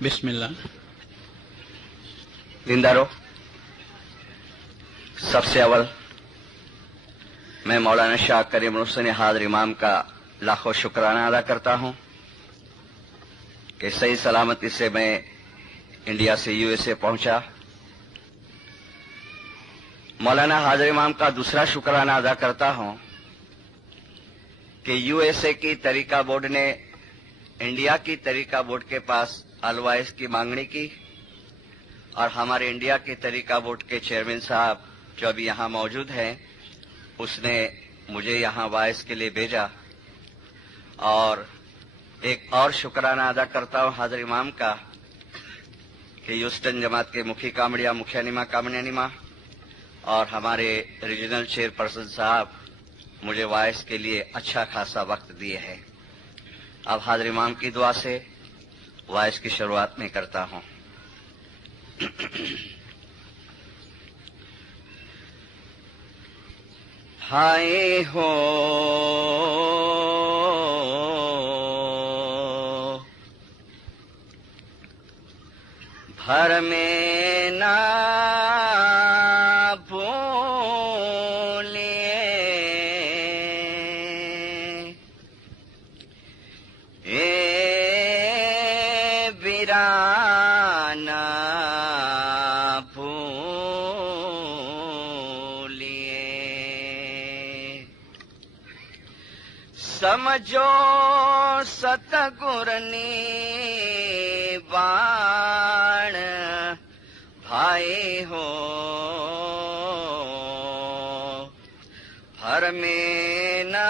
بسم اللہ. دیندارو، سب سے اول میں مولانا شاہ کریم الحسین حاضر امام کا لاکھوں شکرانہ ادا کرتا ہوں کہ صحیح سلامتی سے میں انڈیا سے یو ایس اے پہنچا. مولانا حاضر امام کا دوسرا شکرانہ ادا کرتا ہوں کہ یو ایس اے کی طریقہ بورڈ نے انڈیا کی طریقہ بورڈ کے پاس الوائس کی مانگنی کی اور ہمارے انڈیا کے طریقہ بورڈ کے چیئرمین صاحب جو ابھی یہاں موجود ہیں اس نے مجھے یہاں وائس کے لیے بھیجا. اور ایک اور شکرانہ ادا کرتا ہوں حاضر امام کا کہ ہیوسٹن جماعت کے مکھی کامڑیا مکھیا نیما کامنیا نیما اور ہمارے ریجنل چیئر پرسن صاحب مجھے وائس کے لیے اچھا خاصا وقت دیے ہیں. اب حاضر امام کی دعا سے وائس کی شروعات میں کرتا ہوں. ہائے ہو بھر میں نہ سمجھو ستگرنی باण بھائی ہو بھر میں نہ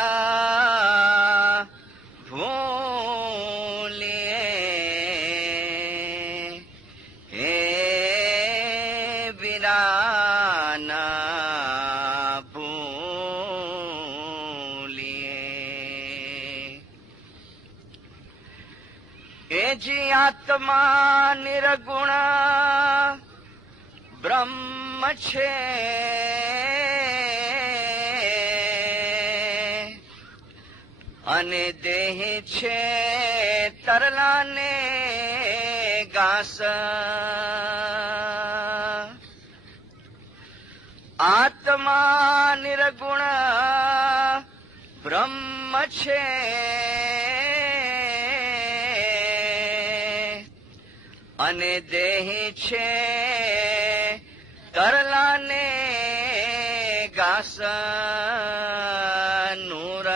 بھولیے اے ویرانا جی آتما نرگुण ब्रह्म छे અને દેહ છે તરલાને ઘાસ. આત્મા નિર્ગુણ બ્રહ્મ છે અને દેહ છે તરલાને ઘાસ. નૂર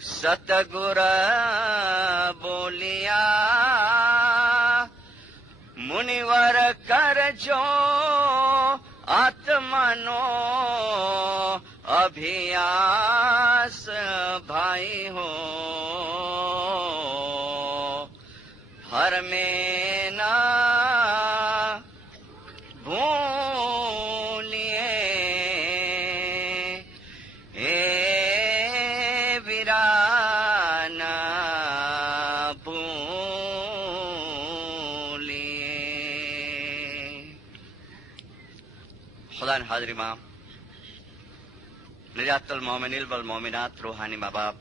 સતગુર બોલિયા મુનિવર કરજો આત્માનો અભ્યાસ ભાઈ હો हर में ना भूलिए हे वीराना भूलिए. खुदा ने हाजिर इमाम निजातुल मोमिनीन वल मोमिनात रूहानी माँ बाप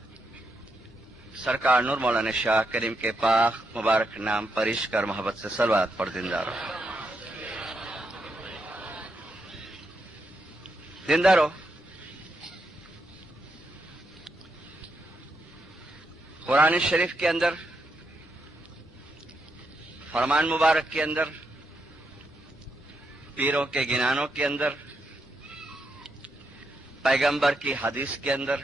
सरकार नूर मौलाना शाह करीम के पाक मुबारक नाम पर इश्क और मोहब्बत से सलवात पढ़ दिनदारो. दिनदारो, कुरान शरीफ के अंदर फरमान मुबारक के अंदर पीरों के गिनानों के अंदर पैगंबर की हदीस के अंदर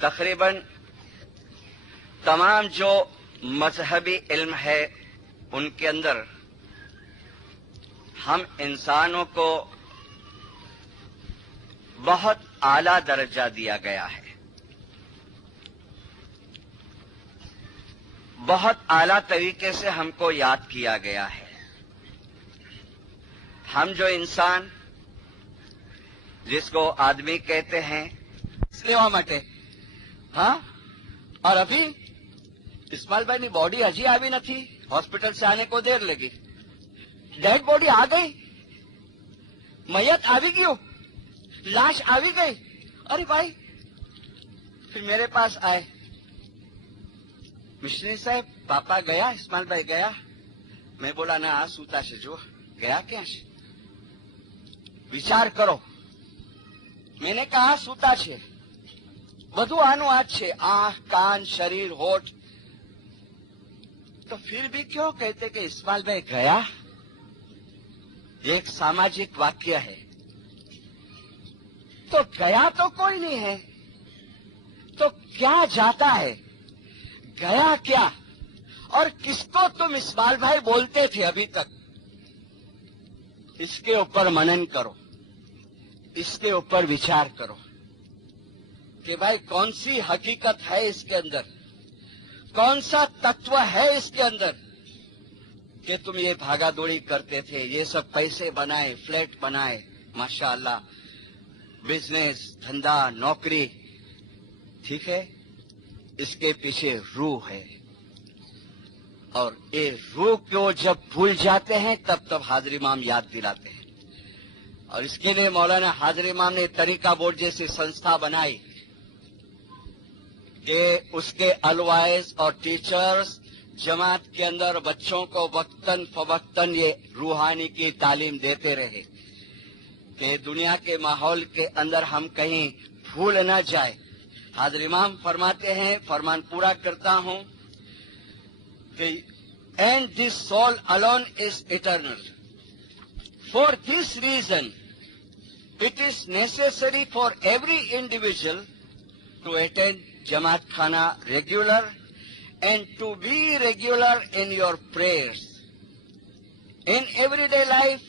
तकरीबन तमाम जो मजहबी इल्म है उनके अंदर हम इंसानों को बहुत आला दर्जा दिया गया है. बहुत आला तरीके से हमको याद किया गया है. हम जो इंसान जिसको आदमी कहते हैं लेवा માટે हाँ और अभी इस्माइल भाई की बॉडी हजी आई नहीं, हॉस्पिटल से आने को देर लगी. डेड बॉडी आ गई, मैयत આવી ગયો, लाश આવી गई. अरे भाई फिर मेरे पास आए, મિશ્રી સાહેબ પાપા ગયા, ઇસ્માઇલભાઈ ગયા? મેં બોલા ના, આ સૂતા છે, જો ગયા ક્યાં છે, વિચાર કરો. મેને કહા સૂતા છે, બધું આનું આ જ છે, આંખ, કાન, શરીર, હોઠ. तो फिर भी क्यों कहते कि इस्माइल भाई गया? ये एक सामाजिक वाक्य है. तो गया तो कोई नहीं है, तो क्या जाता है, गया क्या? और किसको तुम इस्माइल भाई बोलते थे अभी तक? इसके ऊपर मनन करो, इसके ऊपर विचार करो कि भाई कौन सी हकीकत है इसके अंदर, कौन सा तत्व है इसके अंदर कि तुम ये भागा दौड़ी करते थे, ये सब पैसे बनाए, फ्लैट बनाए, माशाअल्लाह, बिजनेस, धंधा, नौकरी, ठीक है, इसके पीछे रूह है. और ये रूह को जब भूल जाते हैं तब हाजिर इमाम याद दिलाते हैं. और इसके लिए मौलाना हाजिर इमाम ने तरीका बोर्ड जैसी संस्था बनाई कि उसके अलवाइज और टीचर्स जमात के अंदर बच्चों को वक्तन फवक्तन ये रूहानी की तालीम देते रहे कि दुनिया के माहौल के अंदर हम कहीं भूल न जाए. हाजिर इमाम फरमाते हैं, फरमान पूरा करता हूं कि and this soul alone is eternal. For this reason it is necessary for every individual to attend Jamaat Khana regular and to be regular in your prayers. In everyday life,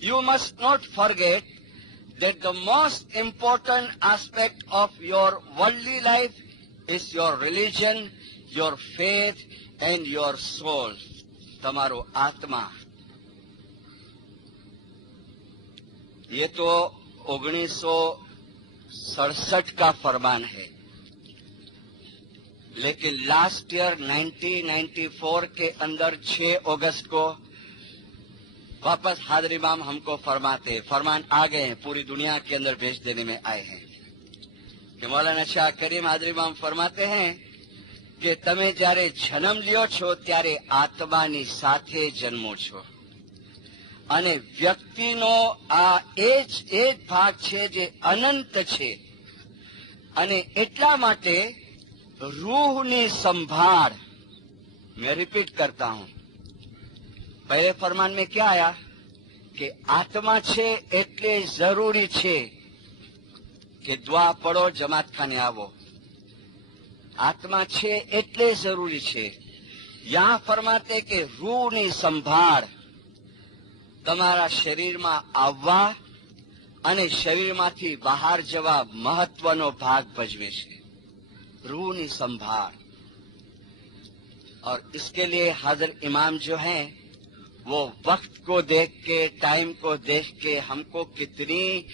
you must not forget that the most important aspect of your worldly life is your religion, your faith and your soul. Tamaro Atma. ये तो 1967 का फरमान है, लेकिन last year 1994 के अंदर 6 अगस्त को वापस हाजिर इमाम हमको फरमान आ गए हैं, पूरी दुनिया के अंदर भेज देने में आए हैं कि मौलाना शाह करीम हाजिर इमाम फरमाते हैं कि તમે જ્યારે જન્મ લ્યો છો ત્યારે આત્માની સાથે જન્મો છો અને વ્યક્તિનો આ એ જ ભાગ છે જે અનંત છે અને એટલા માટે रूह संभाड़. मैं रिपीट करता हूं, पहले फरमान में क्या आया कि आत्मा छे एटले जरूरी छे कि दुआ पढ़ो, जमात खाने आवो. आत्मा छे एटले जरूरी छे. यहां फरमाते कि रूह नी संभाड़ तमारा शरीर में आववा अने शरीर मांथी बहार जवा महत्वनो भाग भजवे छे. रूह संभाल. और इसके लिए हाजिर इमाम जो हैं वो वक्त को देख के, टाइम को देख के हमको कितनी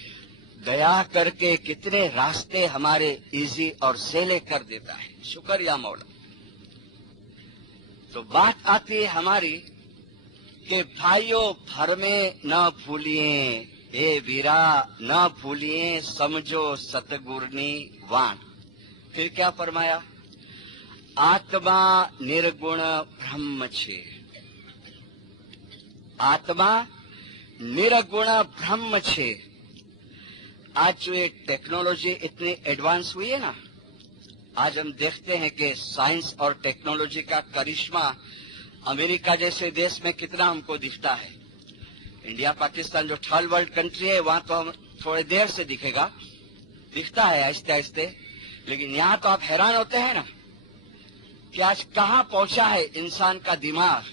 दया करके कितने रास्ते हमारे इजी और सेले कर देता है. शुक्रिया मौला. तो बात आती है हमारी कि भाइयों भर में न भूलिए, हे वीरा न भूलिए, समझो सतगुरनी वाण. फिर क्या फरमाया? आत्मा निर्गुण ब्रह्म छे. आत्मा निर्गुण ब्रह्म छे. आज जो ये टेक्नोलॉजी इतनी एडवांस हुई है ना, आज हम देखते हैं कि साइंस और टेक्नोलॉजी का करिश्मा अमेरिका जैसे देश में कितना हमको दिखता है. इंडिया पाकिस्तान जो थर्ड वर्ल्ड कंट्री है वहां तो हम थोड़ी देर से दिखता है आहिस्ते आहिस्ते, लेकिन यहाँ तो आप हैरान होते हैं ना कि आज कहाँ पहुंचा है इंसान का दिमाग.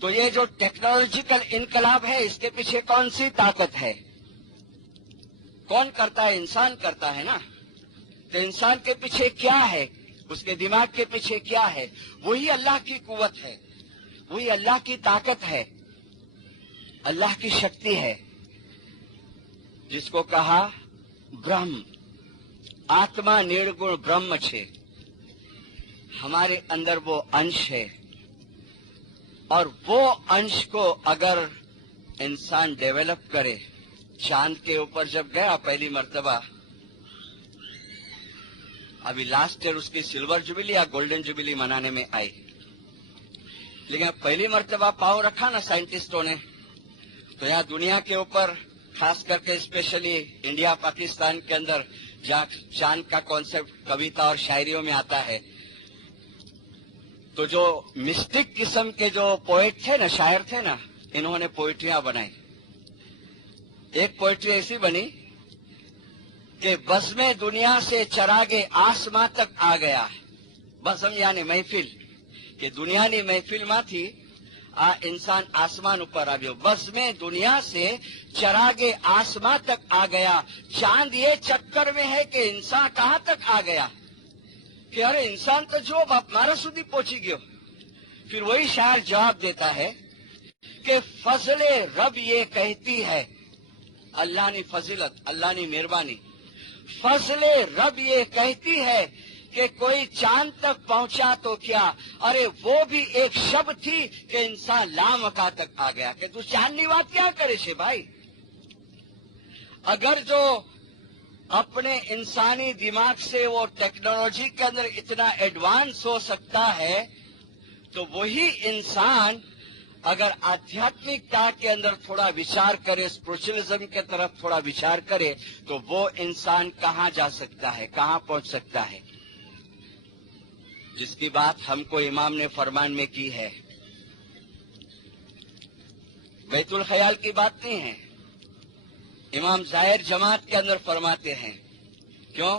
तो ये जो टेक्नोलॉजिकल इनकलाब है इसके पीछे कौन सी ताकत है? कौन करता है? इंसान करता है ना. तो इंसान के पीछे क्या है, उसके दिमाग के पीछे क्या है? वही अल्लाह की कुव्वत है, वही अल्लाह की ताकत है, अल्लाह की शक्ति है, जिसको कहा ब्रह्म. आत्मा निर्गुण ब्रह्म छे. हमारे अंदर वो अंश है और वो अंश को अगर इंसान डेवलप करे. चांद के ऊपर जब गया पहली मर्तबा अभी लास्ट ईयर उसकी सिल्वर जुबिली या गोल्डन जुबिली मनाने में आई, लेकिन पहली मर्तबा पांव रखा ना साइंटिस्टों ने, तो यहाँ दुनिया के ऊपर खास करके स्पेशली इंडिया पाकिस्तान के अंदर जहाँ चांद का कॉन्सेप्ट कविता और शायरियों में आता है, तो जो मिस्टिक किस्म के जो पोएट थे ना, शायर थे ना, इन्होंने पोइट्रियां बनाई। एक पोइट्री ऐसी बनी कि बज़्म दुनिया से चरागे आसमां तक आ गया है। बज़्म यानी महफिल, कि दुनियानी महफिल मांथी आ इंसान आसमान ऊपर આવ્યો। बज़्म दुनिया से चरागे आसमां तक आ गया, चांद ये चक्कर में है कि इंसान कहां तक आ गया, कि अरे इंसान तो जो बाप मारा સુધી पहुंची गयो। फिर वही शायर जवाब देता है कि फजले रब ये कहती है, अल्लाह नी फजीलत, अल्लाह नी मेहरबानी, फजले रब ये कहती है कि कोई चांद तक पहुंचा तो क्या, अरे वो भी एक शब थी कि इंसान लामका तक आ गया। कि तू चांदनी बात क्या करे छे भाई? अगर जो अपने इंसानी दिमाग से वो टेक्नोलॉजी के अंदर इतना एडवांस हो सकता है, तो वही इंसान अगर आध्यात्मिकता के अंदर थोड़ा विचार करे, स्पिरिचुअलिज्म के तरफ थोड़ा विचार करे, तो वो इंसान कहां जा सकता है, कहां पहुंच सकता है, जिसकी बात हमको इमाम ने फरमान में की है। बैतुल ख्याल की बात नहीं है। इमाम जाहिर जमात के अंदर फरमाते हैं, क्यों?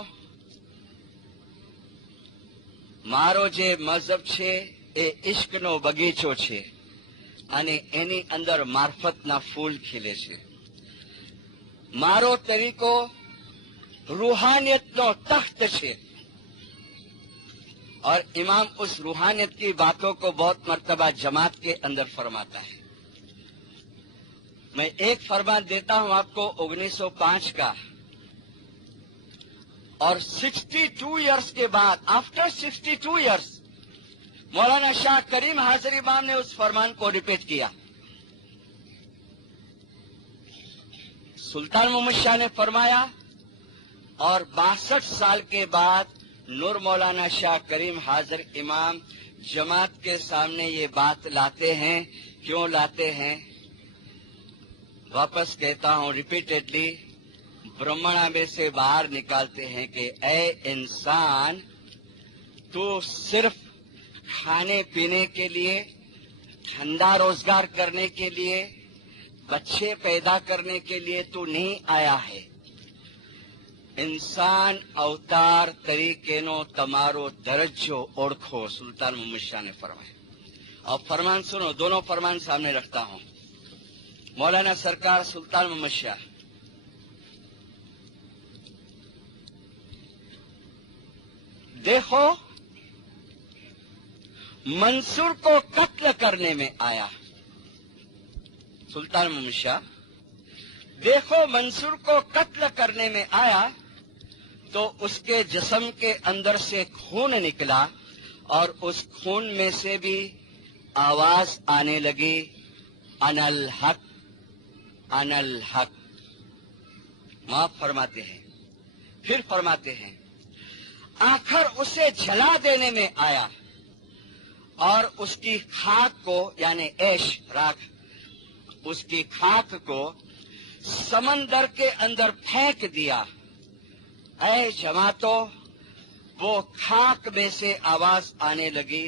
मारो जे मजहब छे ए इश्कनो बगीचो छे અને એની અંદર મારફતના ફૂલ ખીલે છે। મારો તરીકો रूहानियतનો तख्त છે। और इमाम उस रूहानियत की बातों को बहुत मर्तबा जमात के अंदर फरमाता है। मैं एक फरमान देता हूं आपको 1905 का, और 62 इयर्स के बाद, आफ्टर 62 इयर्स, मौलाना शाह करीम हाजिर इमाम ने उस फरमान को रिपीट किया। सुल्तान मोहम्मद शाह ने फरमाया, और 62 साल के बाद नूर मौलाना शाह करीम हाजिर इमाम जमात के सामने ये बात लाते हैं। क्यों लाते हैं? वापस कहता हूं रिपीटेडली, ब्रह्मणा में से बाहर निकालते हैं कि ऐ इंसान, तू सिर्फ खाने पीने के लिए, धंधा रोजगार करने के लिए, बच्चे पैदा करने के लिए तू नहीं आया है। इंसान अवतार तरीकेनो तमारो दरज्जो ओळखो, सुल्तान मोहम्मद शाह ने फरमाया। और फरमान सुनो, दोनों फरमान सामने रखता हूं। मौलाना सरकार सुल्तान मोहम्मद शाह, देखो मंसूर को कत्ल करने में आया। सुल्तान मोहम्मद शाह, देखो मंसूर को कत्ल करने में आया तो उसके जिस्म के अंदर से खून निकला, और उस खून में से भी आवाज आने लगी, अनल हक, अनल हक। माफ फरमाते हैं। फिर फरमाते हैं, आखिर उसे जला देने में आया और उसकी खाक को, यानी ऐश राख, उसकी खाक को समंदर के अंदर फेंक दिया। ऐ जमातो, वो खाक में से आवाज आने लगी,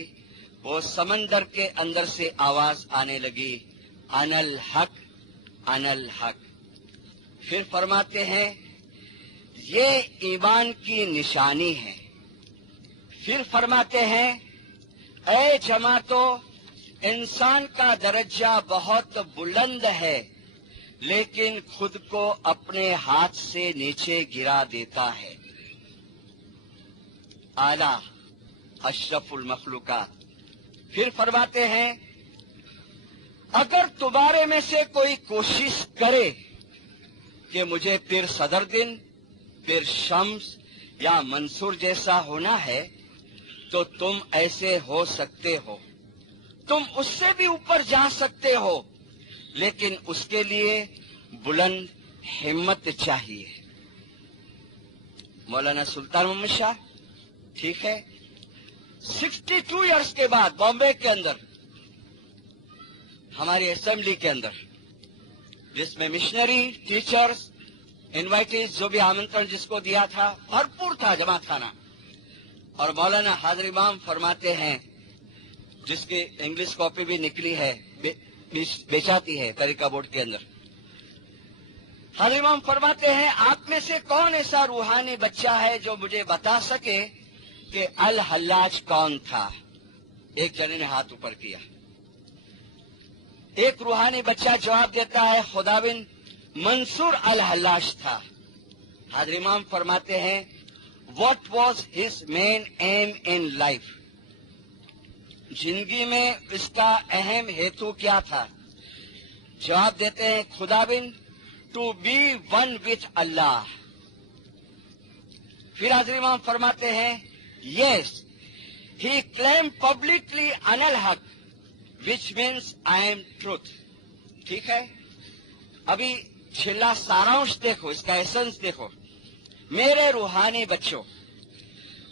वो समंदर के अंदर से आवाज आने लगी, अनल हक, अनल हक। फिर फरमाते हैं, ये ईमान की निशानी है। फिर फरमाते हैं, ऐ जमातो, इंसान का दर्जा बहुत बुलंद है, लेकिन खुद को अपने हाथ से नीचे गिरा देता है। आला अशरफुल मखलूकात। फिर फरमाते हैं, अगर तुम्हारे में से कोई कोशिश करे कि मुझे पीर सदरुद्दीन, पीर शम्स या मंसूर जैसा होना है, तो तुम ऐसे हो सकते हो, तुम उससे भी ऊपर जा सकते हो, लेकिन उसके लिए बुलंद हिम्मत चाहिए। मौलाना सुल्तान मोहम्मद शाह ठीक है, 62 इयर्स के बाद बॉम्बे के अंदर हमारी असेंबली के अंदर, जिसमें मिशनरी, टीचर्स, इनवाइटीज, जो भी आमंत्रण जिसको दिया था, भरपूर था जमात खाना। और मौलाना हाजिर इमाम फरमाते हैं, जिसकी इंग्लिश कॉपी भी निकली है, बेचाती है तरीका बोर्ड के अंदर, हाजिर इमाम फरमाते हैं, आप में से कौन ऐसा रूहानी बच्चा है जो मुझे बता सके कि अल हल्लाज कौन था? एक जने ने हाथ ऊपर किया। एक रूहानी बच्चा जवाब देता है, खुदाविंद मंसूर अल हल्लाज था। हाजिर इमाम फरमाते हैं, what was his main M in life? जिंदगी में इसका अहम हेतु क्या था? जवाब देते हैं, खुदाविंद टू बी वन विथ अल्लाह। फिर हाजिर इमाम फरमाते हैं, यस ही क्लेम पब्लिकली अनल हक which means I am truth. ठीक है, अभी छिल्ला सारांश देखो, इसका एसेंस देखो। मेरे रूहानी बच्चों,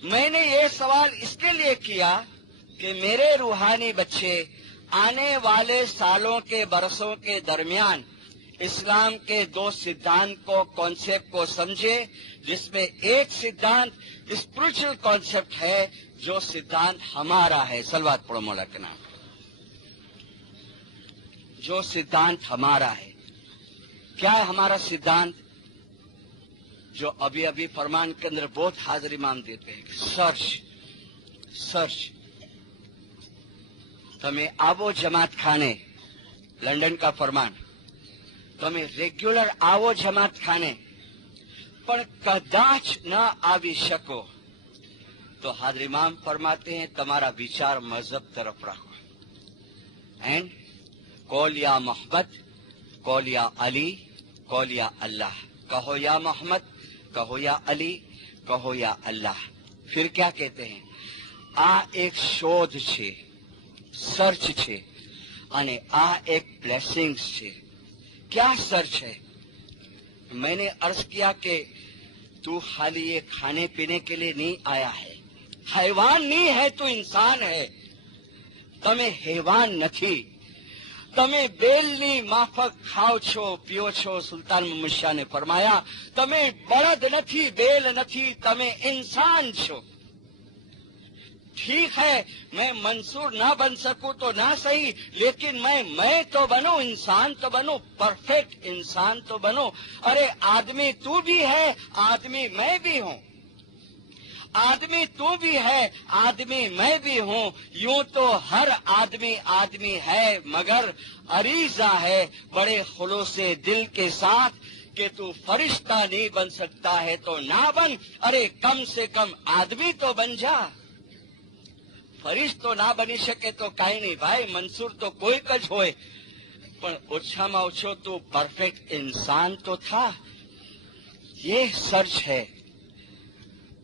मैंने ये सवाल इसके लिए किया कि मेरे रूहानी बच्चे आने वाले सालों के बरसों के दरमियान इस्लाम के दो सिद्धांत को, कॉन्सेप्ट को समझे, जिसमें एक सिद्धांत स्पिरिचुअल कॉन्सेप्ट है, जो सिद्धांत हमारा है। सलवात पढ़ो मौला के नाम। जो सिद्धांत हमारा है, क्या है हमारा सिद्धांत? जो अभी अभी फरमान के अंदर बहुत हाजिर इमाम देते हैं, सर्च तमें आवो जमात खाने, लंडन का फरमान, તમે રેગ્યુલર આવો જમાત ખાને પણ કદાચ ન આવી શકો તો હાજર ઇમામ ફરમાતે हैं તમારા વિચાર મઝહબ તરફ રાખો। એન્ડ कौल या मोहम्मद, कौल या अली, कौल या अल्लाह। कहो या मोहम्मद, कहो या अली, कहो या अल्लाह। फिर क्या कहते हैं? आ एक शोध छे, सर्च छे, અને આ એક ब्लेसिंग्स छे। क्या सर्च है? मैंने अर्ज किया कि तू खाली ये खाने पीने के लिए नहीं आया है, हैवान नहीं है, तू इंसान है। तमे हैवान नहीं, तमे बेलनी माफक खाओ छो, पियो छो। सुल्तान मोहम्मद शाह ने फरमाया, तमे बળદ नहीं, बेल नहीं, तमे इंसान छो। ठीक है, मैं मंसूर ना बन सकूं तो ना सही, लेकिन मैं तो बनूं, इंसान तो बनूं, परफेक्ट इंसान तो बनूं। अरे आदमी तू भी है, आदमी मैं भी हूं, आदमी तू भी है, आदमी मैं भी हूं। यूं तो हर आदमी आदमी है, मगर अरीजा है बड़े खुलूसे दिल के साथ कि तू फरिश्ता नहीं बन सकता है तो ना बन। अरे कम से कम आदमी तो बन जा। फरिश्तो ना बनी શકે તો કાંઈ નહીં ભાઈ, મંસૂર તો કોઈ જ હોય, પણ ઓછામાં ઓછો તો પરફેક્ટ इंसान तो था। ये सर्च है,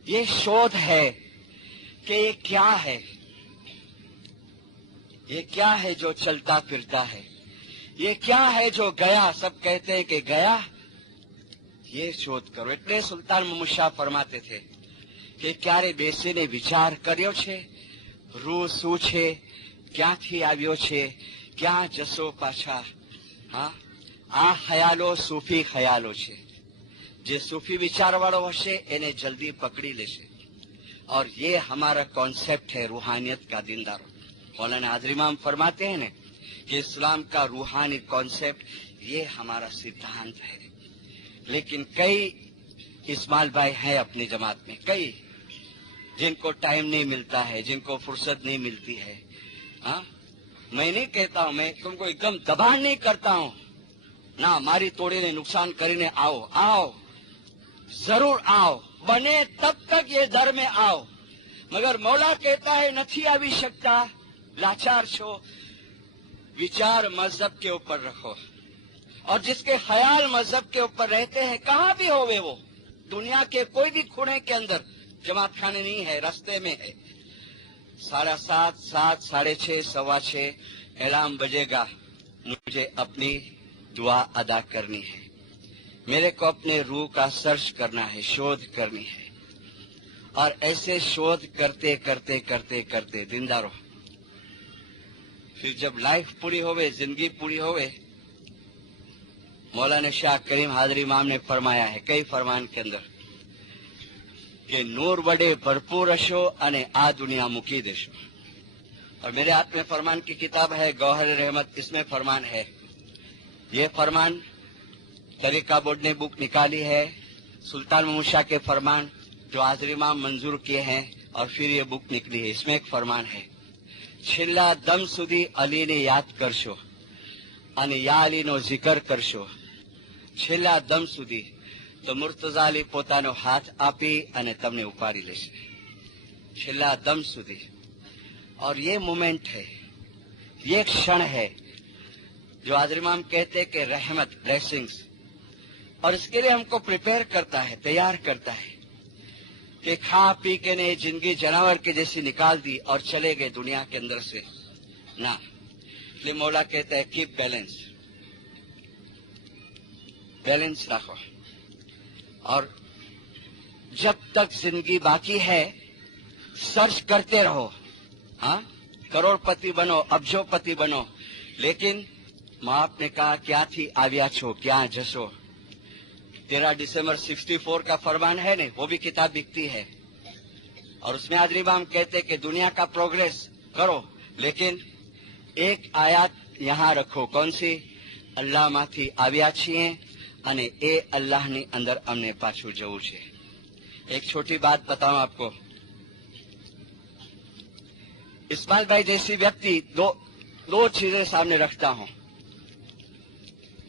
ये शोध है कि ये क्या है, ये क्या है जो चलता फिरता है, ये क्या है जो गया। सब कहते हैं कि गया, ये शोध करो। એટલે સુલતાન મોહમ્મદ શાહ ફરમાતે थे કે ક્યારે બેસીને વિચાર કર્યો છે રૂહ શું છે, ક્યાંથી આવ્યો છે, ક્યાં જશો પાછા? હા, આ ખ્યાલો સૂફી ખ્યાલો છે। જે सूफी विचार वालों हशे એને जल्दी पकड़ी लेशे। और ये हमारा कॉन्सेप्ट है रूहानियत का। दीनदारों, मौलाना हाजिर इमाम फरमाते हैं ना कि इस्लाम का रूहानी कॉन्सेप्ट ये हमारा सिद्धांत है। लेकिन कई इस्माइल भाई हैं अपनी जमात में, कई जिनको टाइम नहीं मिलता है, जिनको फुर्सत नहीं मिलती है। हाँ, मैं नहीं कहता हूं, मैं तुमको एकदम दबान नहीं करता हूं ना, मारी तोड़ी ने नुकसान करीने आओ, आओ जरूर आओ, बने तब तक ये दर में आओ। मगर मौला कहता है नहीं आवी सकता, लाचार छो, विचार मजहब के ऊपर रखो। और जिसके ख्याल मजहब के ऊपर रहते हैं, कहाँ भी होवे वो, दुनिया के कोई भी खूने के अंदर, जमात खाने नहीं है, रास्ते में है, 7:30, 7, 6:30, 6:15 अलार्म बजेगा, मुझे अपनी दुआ अदा करनी है, मेरे को अपने रूह का सर्च करना है, शोध करनी है। और ऐसे शोध करते करते करते करते जिंदा रहो। फिर जब लाइफ पूरी होवे, जिंदगी पूरी होवे, मौलाना शाह करीम हाजरी इमाम ने फरमाया है कई फरमान के अंदर कि नूर वडे भरपूर हशो अने आ दुनिया मुकी देशो। और मेरे हाथ में फरमान की किताब है गौहर रहमत, इसमें फरमान है। ये फरमान तरीका बोर्ड ने बुक निकाली है, सुल्तान महमूद शाह के फरमान जो हाजरी इमाम मंजूर किए हैं, और फिर ये बुक निकली है। इसमें एक फरमान है, छेल्ला दम सुधी अली ने याद करशो અને યા અલીનો જિકર કરશો। છેલ્લા દમ સુધી તો મુર્તઝા અલી પોતાનો હાથ આપી અને તમને ઉપાડી લેશે, છેલ્લા દમ સુધી। और ये मोमेंट है, ये क्षण है जो हाजरी इमाम कहते कि रहमत, ब्लेसिंग्स, और इसके लिए हमको प्रिपेयर करता है, तैयार करता है कि खा पी के ने जिंदगी जानवर के जैसी निकाल दी और चले गए दुनिया के अंदर से ना। इसलिए मौला कहता है कीप बैलेंस, बैलेंस रखो। और जब तक जिंदगी बाकी है सर्च करते रहो। हाँ, करोड़पति बनो, अब्जोपति बनो, लेकिन माँ ने कहा क्या थी आव्या छो क्या जसो। 13 दिसंबर 64 का फरमान है ने, वो भी किताब बिकती है, और उसमें हाजरी इमाम कहते कि दुनिया का प्रोग्रेस करो, लेकिन एक आयात यहाँ रखो। कौन सी? अल्लाह माथी आव्या छीए અને એ અલ્લાહની અંદર અમને પાછું જવું છે। एक छोटी बात बताऊं आपको, इस्माइल भाई जैसी व्यक्ति दो चीजें सामने रखता हूं।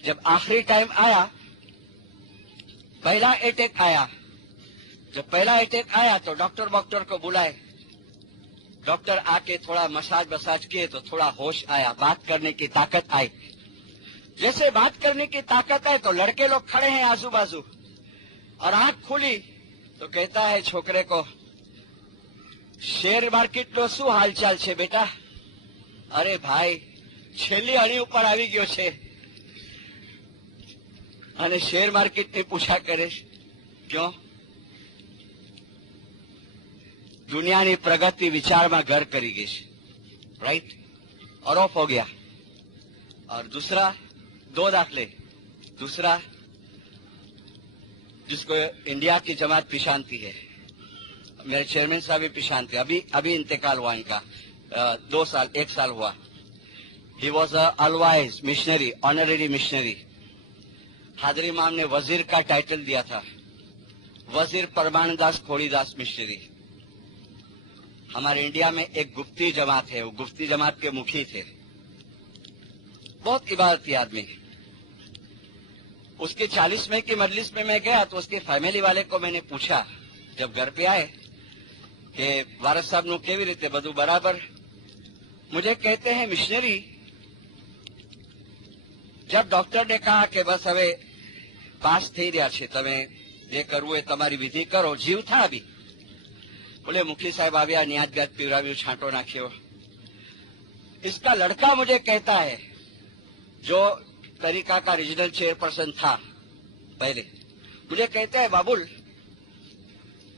जब आखिरी टाइम आया, पहला अटैक आया, जब पहला अटैक आया तो डॉक्टर को बुलाए, डॉक्टर आके थोड़ा मसाज किए तो थोड़ा होश आया, बात करने की ताकत आई। जैसे बात करने की ताकत है तो लड़के लोग खड़े हैं आजू बाजू, और आंख खुली तो कहता है छोकरे को, शेर मार्केट नो शू हालचाल छे बेटा? अरे भाई छेली अणी ऊपर આવી ગયો છે। અને शेर मार्केट ने पूछा करे क्यों? दुनिया की प्रगति विचार में घर करी गई, राइट, और ऑफ हो गया। और दूसरा, दो दाखले, दूसरा जिसको इंडिया की जमात पिशानती है, मेरे चेयरमैन साहब भी पिशानते, अभी इंतकाल हुआ इनका, 2 साल 1 साल हुआ। He was a always missionary, honorary missionary. हाजरी इमाम ने वजीर का टाइटल दिया था, वजीर परमानदास खोड़ीदास मिशनरी। हमारे इंडिया में एक गुफ्ती जमात है, वो गुफ्ती जमात के मुखी थे, बहुत इबादती आदमी। उसके 40वें की मजलिस में मैं गया तो उसके फैमिली वाले को मैंने पूछा, जब घर पे आए, कि वारस साहब नु केवी रीते बधु बराबर? मुझे कहते हैं मिशनरी, जब डॉक्टर ने कहा कि बस हवे पास थई रह्या छे, तमे जे करवुं ए तमारी विधि करो, जीव था अभी। बोले मुखी साहब आव्या, न्याज गाज पीवराव्यो, छांटो नाख्यो। इसका लड़का मुझे कहता है, जो तरीका का रीजनल चेयरपर्सन था पहले, मुझे कहता है बाबुल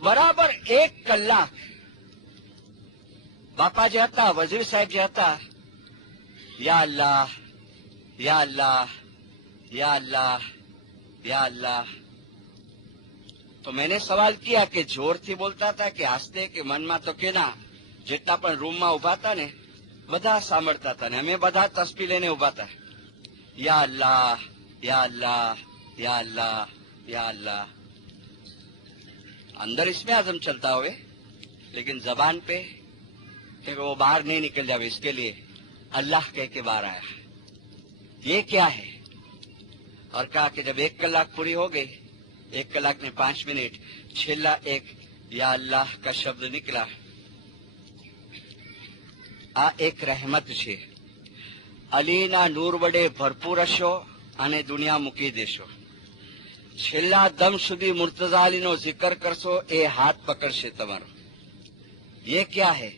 बराबर 1 કલાક बापा जे हता, वजीर साहब जे हता, या अल्लाह या अल्लाह या अल्लाह या अल्लाह। तो मैंने सवाल किया कि जोर थी बोलता था कि आस्ते, के मन में तो के ना, जेटला पण रूम में उभा था ने बधा सांभळता था, ने अमे बधा तस्बी लईने उभा था, या अल्लाह या अल्लाह या अल्लाह या अल्लाह। अंदर इसमें आजम चलता हुए, लेकिन जबान पे कि वो बाहर नहीं निकल जावे, इसके लिए अल्लाह कह के बाहर आया। ये क्या है? और कहा कि जब 1 કલાક पूरी हो गई, 1 કલાક ने 5 મિનિટ, છેલ્લા એક या अल्लाह का शब्द निकला। आ एक रहमत छे। अलीना नूर वडे भरपूर हशो અને दुनिया મૂકી देशो। છેલ્લા दम सुधी मुर्तजा अलीनो जिक्र करशो, ए हाथ पकड़शे तमारो। ये क्या है?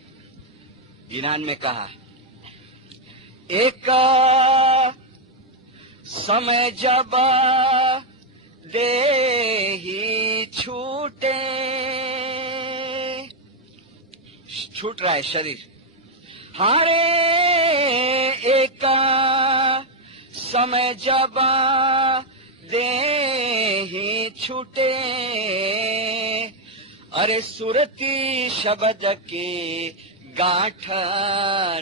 गिनान में कहा, एक समय जब देही छूटे, छूट रहा है शरीर। हारे एक समय जब देहि छूटे, अरे सुरती शब्द की गांठ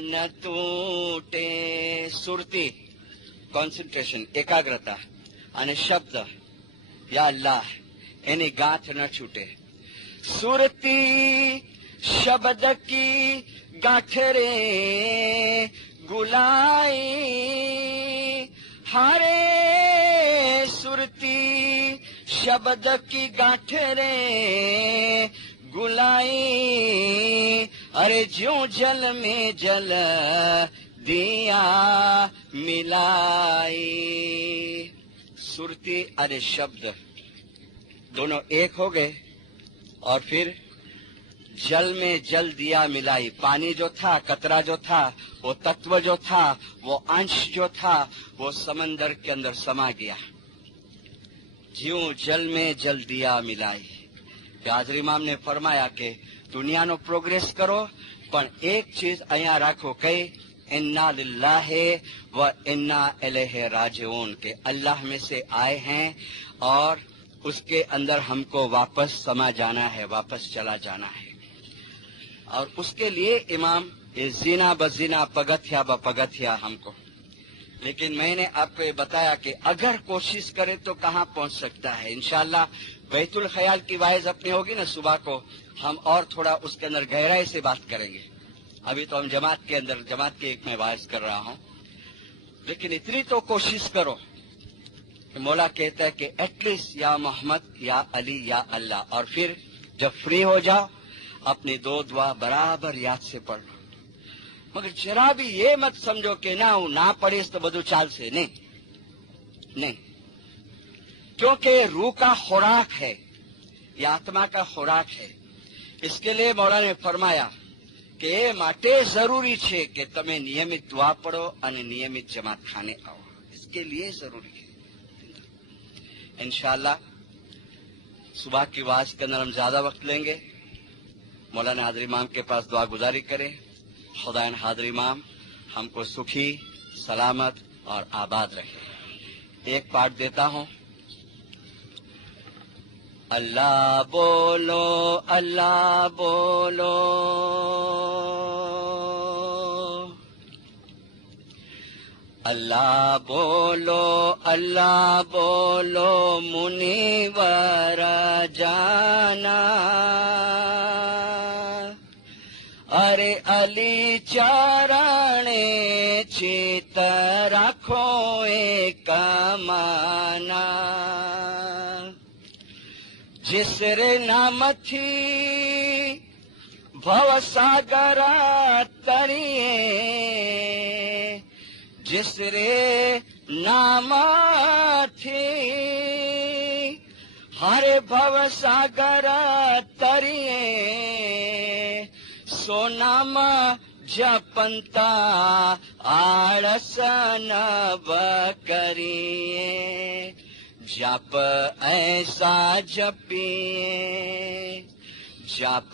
न तूटे। सुरती કોન્સન્ટ્રેશન, એકાગ્રતા, અને શબ્દ યા અલ્લાહ એની ગાંઠ ન છૂટે। સુરતી શબ્દ કી ગાંઠ રે ગુલાઈ, હારે સુરતી શબ્દ કી ગાંઠ રે ગુલાઈ, અરે જ્યું જલ में जल दिया मिलाई। सुरती और शब्द दोनों एक हो गए और फिर जल में जल दिया मिलाई। पानी जो था, कतरा जो था, वो तत्व जो था, वो अंश जो था, वो समंदर के अंदर समा गया। ज्यों जल में जल दिया मिलाई। हाजरी इमाम ने फरमाया कि दुनिया नो प्रोग्रेस करो, पण एक चीज अहियां राखो, कई इन्ना लिल्लाहि व इन्ना इलैहि राजिऊन, के अल्लाह में से आए हैं और उसके अंदर हमको वापस समा जाना है, वापस चला जाना है। और उसके लिए इमाम ये जीना बजीना पगथिया ब पगथिया हमको। लेकिन मैंने आपको ये बताया कि अगर कोशिश करे तो कहाँ पहुंच सकता है। इंशाअल्लाह बैतुल ख्याल की वाइज अपनी होगी ना सुबह को, हम और थोड़ा उसके अंदर गहराई से बात करेंगे। अभी तो हम जमात के अंदर, जमात के एक में वाइज कर रहा हूं, लेकिन इतनी तो कोशिश करो कि मौला कहता है कि एटलीस्ट या मोहम्मद या अली या अल्लाह। और फिर जब फ्री हो जाओ अपनी दो दुआ बराबर याद से पढ़ लो। मगर जरा भी ये मत समझो कि ना पढ़ीस तो बधु चालसे, नहीं नहीं, क्योंकि रूह का खुराक है, ये आत्मा का खुराक है। इसके लिए मौला ने फरमाया कि એ માટે જરૂરી છે કે તમે નિયમિત દુઆ પढ़ो અને નિયમિત જમાત ખાને आओ, इसके लिए जरूरी है। इंशाअल्लाह सुबह की वाज के अंदर हम ज्यादा वक्त लेंगे। मौलाना हाजरी इमाम के पास दुआ गुजारी करें, खुदान हाजरी इमाम हमको सुखी सलामत और आबाद रखे। एक पाठ देता हूं। अल्लाह बोलो अल्लाह बोलो, अल्लाह बोलो अल्लाह बोलो मुनिवर जाना। अरे अली चरणे चित राखो एक माना। जिसरे नाम थी भव सागर तरिए, जिसरे नाम थी हरे भव सागर तरिए, सो नाम जपंता आळस न करिए। जप ऐसा जपिए, जप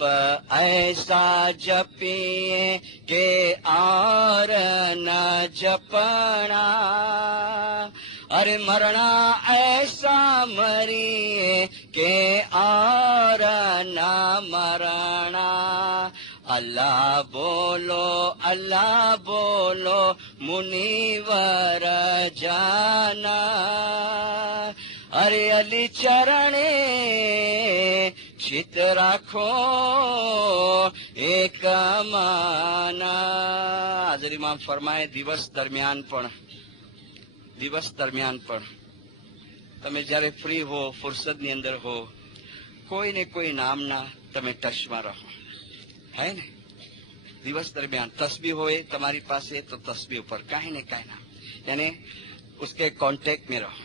ऐसा जपिए के और न जपना। अरे मरना ऐसा मरिए के और न मरना। अल्लाह बोलो मुनिवर जाना। अरे अली चरणे चित राखो एक माना। हाजरी इमाम फरमाए દિવસ દરમિયાન પણ તમે જ્યારે ફ્રી હો, ફુરસદની અંદર હો, કોઈ ને કોઈ નામના તમે ટચમાં રહો, है ने। दिवस दरमियान तस्बीह होए तुम्हारी पास है तो तस्बीह पर काहे ने काहे ना, यानी उसके कांटेक्ट में रहो।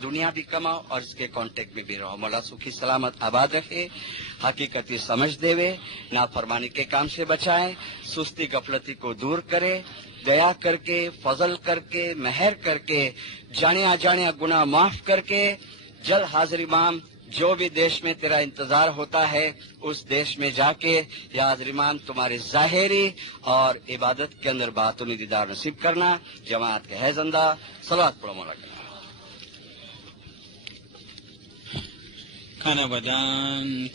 दुनिया भी कमाओ और इसके कांटेक्ट में भी रहो। मौला सुखी सलामत आबाद रखे, हकीकती समझ देवे, नाफरमानी के काम से बचाए, सुस्ती गफलती को दूर करे, दया करके, फजल करके, मेहर करके, जानिया जानिया गुनाह माफ करके, जल हाजिर इमाम जो भी देश में तेरा इंतजार होता है उस देश में जाके या हाजरीमान तुम्हारे ज़ाहिरी और इबादत के अंदर बातूनी दीदार नसीब करना। जमात के है जिंदा, सलावत पढ़ो मौला के। खाना बदान